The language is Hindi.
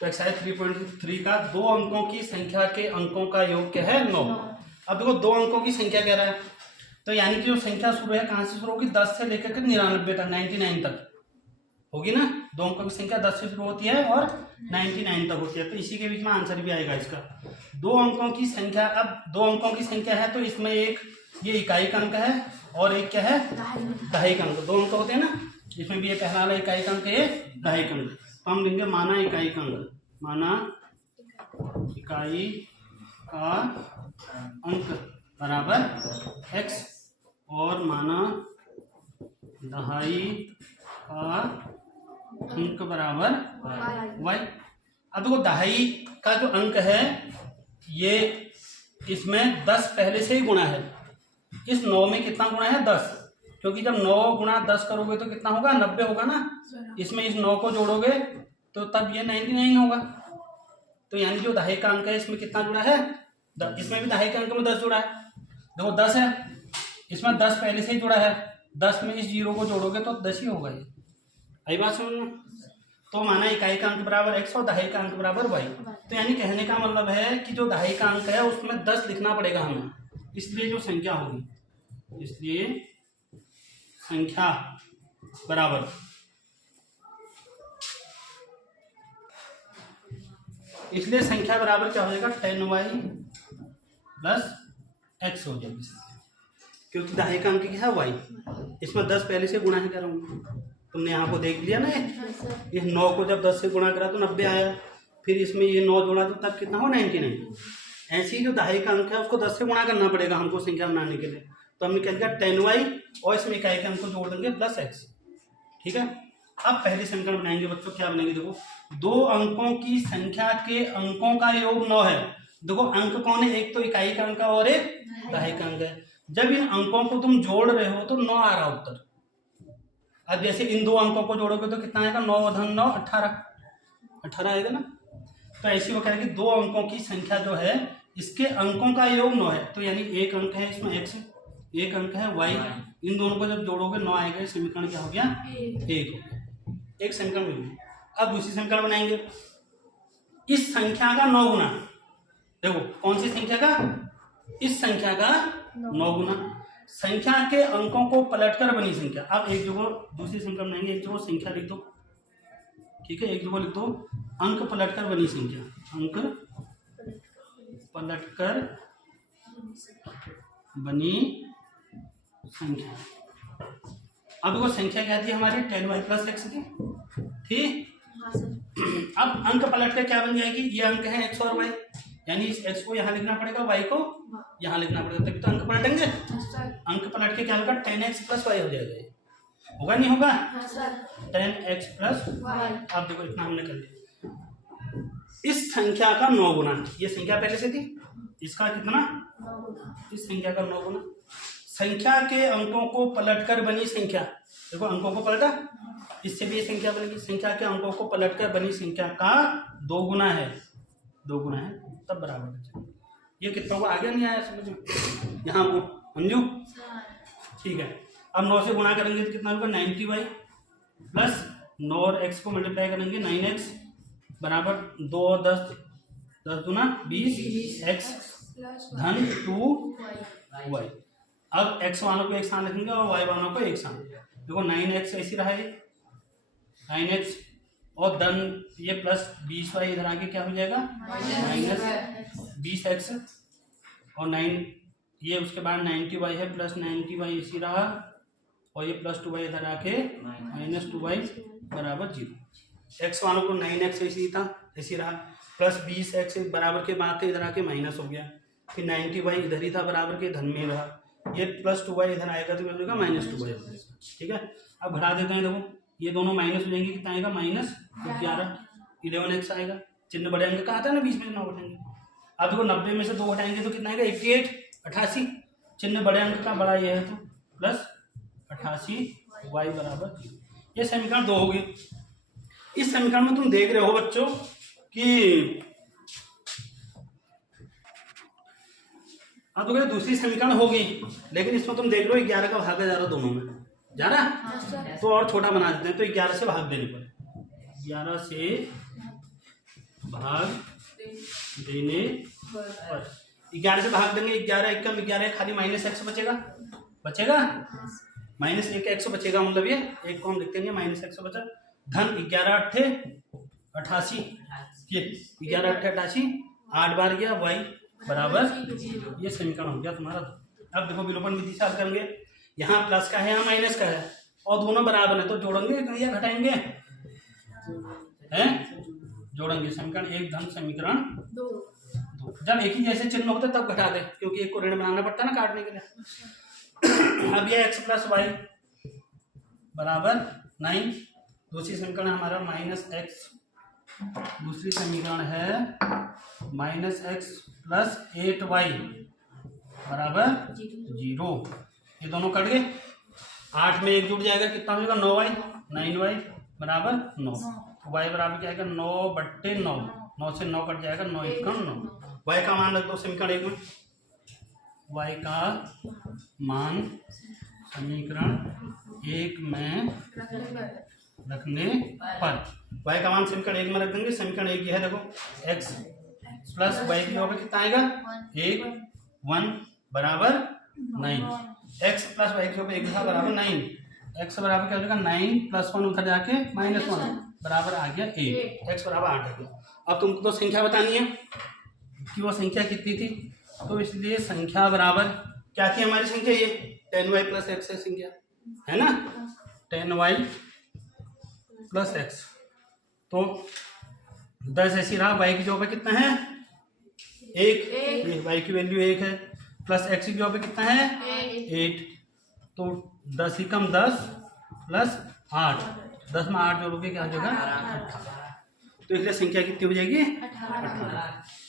तो एक्सरसाइज 3.3 का दो अंकों की संख्या के अंकों का योग क्या है 9। अब देखो दो अंकों की संख्या कह रहा है, तो यानी कि जो संख्या शुरू है कहाँ से शुरू होगी 10 से लेकर के 99 तक 99 तक होगी ना। दो अंकों की संख्या 10 से शुरू होती है और 99 तक होती है, तो इसी के बीच में आंसर भी आएगा इसका। दो अंकों की संख्या, अब दो अंकों की संख्या है तो इसमें एक ये इकाई का अंक है और एक क्या है दहाई का अंक। दो अंक होते हैं ना, इसमें भी ये पहला वाला इकाई का अंक है, ये दहाई का अंक। तो हम लेंगे माना इकाई का अंक, माना इकाई का अंक बराबर x और माना दहाई का अंक बराबर y। अब देखो दहाई का जो अंक है ये इसमें 10 पहले से ही गुणा है, इस 9 में कितना गुणा है 10, क्योंकि जब 9 गुणा 10 करोगे तो कितना होगा 90 होगा ना। इसमें इस 9 को जोड़ोगे तो तब ये 99 होगा। तो यानी जो दहाई का अंक है इसमें कितना जुड़ा है, इसमें भी दहाई के अंक में 10 जुड़ा है। देखो 10 है, इसमें 10 पहले से ही जुड़ा है, 10 में इस 0 को जोड़ोगे तो 10 ही होगा ये। आई बात समझ में। तो माना इकाई का अंक बराबर x और दहाई का अंक बराबर y। तो यानी कहने का मतलब है कि जो दहाई का अंक है उसमें 10 लिखना पड़ेगा हमें, इसलिए जो संख्या होगी, इसलिए संख्या बराबर क्या हो जाएगा 10y प्लस x हो जाएगा, क्योंकि दहाई का अंक क्या है y, इसमें 10 पहले से गुणा ही कर रहा हूँ। तुमने यहाँ को देख लिया ना, इस 9 को जब 10 से गुणा करा तो 90 आया, फिर इसमें ये 9 जोड़ा तो तब कितना हो 99। ऐसे ही जो दहाई का अंक है उसको 10 से गुणा करना पड़ेगा हमको संख्या बनाने के लिए। तो हमने क्या किया 10y और इसमें इकाई के अंक को जोड़ देंगे प्लस x। ठीक है, अब पहले समीकरण बनाएंगे बच्चों। क्या बनेंगे, देखो दो अंकों की संख्या के अंकों का योग 9 है। देखो अंक कौन है, एक तो इकाई का अंक और एक दहाई का अंक है। जब इन अंकों को तुम जोड़ रहे हो तो 9 आ रहा उत्तर। अब जैसे इन दो अंकों को जोड़ोगे तो कितना आएगा 9 + 9 18 आएगा ना। तो ऐसी वो कहेगी दो अंकों की संख्या जो है इसके अंकों का योग 9 है। तो यानी एक अंक है इसमें x, एक अंक है y, इन दोनों को जब जोड़ोगे 9 आएगा। समीकरण क्या हो गया 1। एक समीकरण मिल गया। अब दूसरी समीकरण बनाएंगे, इस संख्या का 9 गुना। देखो कौन सी संख्या का, इस संख्या का 9 गुना। संख्या के अंकों को पलटकर बनी संख्या। अब एक जगह दूसरी संख्या बनाएंगे, एक जगह संख्या लिख दो, ठीक है, एक जगह लिख दो अंक पलटकर बनी संख्या, अंक पलटकर बनी संख्या। अब देखो संख्या क्या थी हमारी 10y प्लस x थी, ठीक। अब अंक पलटकर क्या बन जाएगी, ये अंक है x और y, यानी इस x को यहाँ लिखना पड़ेगा, y को यहाँ लिखना पड़ेगा, तभी तो अंक पलटेंगे। अंक पलट के क्या होगा 10x प्लस y हो जाएगा, होगा नहीं होगा 10x प्लस y। अब देखो इतना हमने कर लिया। इस संख्या का 9 गुना, ये संख्या पहले से थी, इसका कितना, इस संख्या का 9 गुना। संख्या के अंकों को पलटकर बनी संख्या, देखो अंकों को पलटा, इससे भी ये संख्या बनेगी। संख्या के अंकों को पलटकर बनी संख्या का 2 गुना है, 2 गुना है, तब बराबर। ये कितना को आ गया नहीं आया समझ में यहाँ मंजू, ठीक है। अब 9 से गुणा करेंगे तो कितना होगा 90y प्लस 9 और x को मल्टीप्लाई करेंगे 9x बराबर 2 और 10, 10 दूना 20, x धन 2y। अब x वालों को एक साथ लिखेंगे और y वालों को एक साथ। देखो 9x ऐसी रहा है 9x और धन ये प्लस 20y इधर आके क्या हो जाएगा माइनस 20x और 9 ये उसके बाद 90y है प्लस 90y इसी रहा और ये प्लस 2y इधर आके माइनस 2y बराबर 0। x वालों को 9x ऐसी था ऐसी रहा प्लस 20x बराबर के बाद इधर आके माइनस हो गया, फिर 90y इधर ही था बराबर के धन में रहा, ये प्लस 2y इधर आएगा तो मिलेगा माइनस 2y हो जाएगा। ठीक है, अब घटा देते हैं। देखो ये दोनों माइनस हो जाएंगे, कितना आएगा माइनस 11 11x आएगा। चिन्ह बड़े अंक का आता है ना 20 में 9 घटाएंगे। अब देखो 90 में से 2 घटाएंगे तो कितना आएगा 88 88। चिन्ह बड़े अंक का बड़ा ये है तो प्लस 88y बराबर 0। ये समीकरण 2 होगी। इस समीकरण में तुम देख रहे हो बच्चों कि अब तो दूसरी समीकरण होगी, लेकिन इसमें तुम देख लो 11 का भाग जा रहा दोनों में जा रहा, तो और छोटा बना देते हैं। तो 11 से भाग देने पर 11 से भाग देने पर 11 से भाग देंगे, 11 एकम 11, खाली माइनस एक्स बचेगा, बचेगा माइनस एक एक्स बचेगा, मतलब ये एक को हम लिखते हैं माइनस एक्स बचा। धन 11 अट्ठे 88, ये 11 अट्ठे 88, 8 बार गया y बराबर, ये समीकरण हो गया तुम्हारा। अब देखो विलोपन विधि से हल करेंगे, यहाँ प्लस का है यहाँ माइनस का है और दोनों बराबर है तो जोड़ेंगे या घटाएंगे, हैं जोड़ेंगे। समीकरण एक धन समीकरण दो, जब एक ही जैसे चिन्ह होते तब घटा दे, क्योंकि एक को ऋण बनाना पड़ता है ना काटने के लिए। अब ये x प्लस वाई बराबर 9, दूसरी समीकरण हमारा माइनस एक्स, दूसरी समीकरण है माइनस एक्स प्लस 8y बराबर 0। ये दोनों कट गए, 8 में 1 जुड़ जाएगा, कितना हो जाएगा 9y, 9y बराबर 9, y बराबर क्या आएगा 9/9, 9 से 9 कट जाएगा, 9 1 9। y का मान रख दो समीकरण एक में, y का मान समीकरण एक में रखने पर, y का मान समीकरण एक में रख देंगे। समीकरण एक ये है देखो, x प्लस y की जगह कितना आएगा 1 बराबर 9, x प्लस y की जगह 1 बराबर 9, x बराबर क्या हो जाएगा 9 प्लस 1 उधर जाके -1 बराबर आ गया 8, x बराबर 8 आ गया। अब तुमको तो संख्या बतानी है कि वो संख्या कितनी थी, तो इसलिए संख्या बराबर क्या थी हमारी संख्या, ये 10y प्लस एक्स है संख्या, है ना 10y प्लस एक्स। तो 10 ऐसी रहा, y की जगह पे कितना है 1, ये y की वैल्यू 1 है, प्लस x की जगह पे कितना है 8, तो 10 ही कम 10 प्लस 8, 10 में 8 जोड़ोगे क्या हो जाएगा 18। तो इसलिए संख्या कितनी हो जाएगी 18।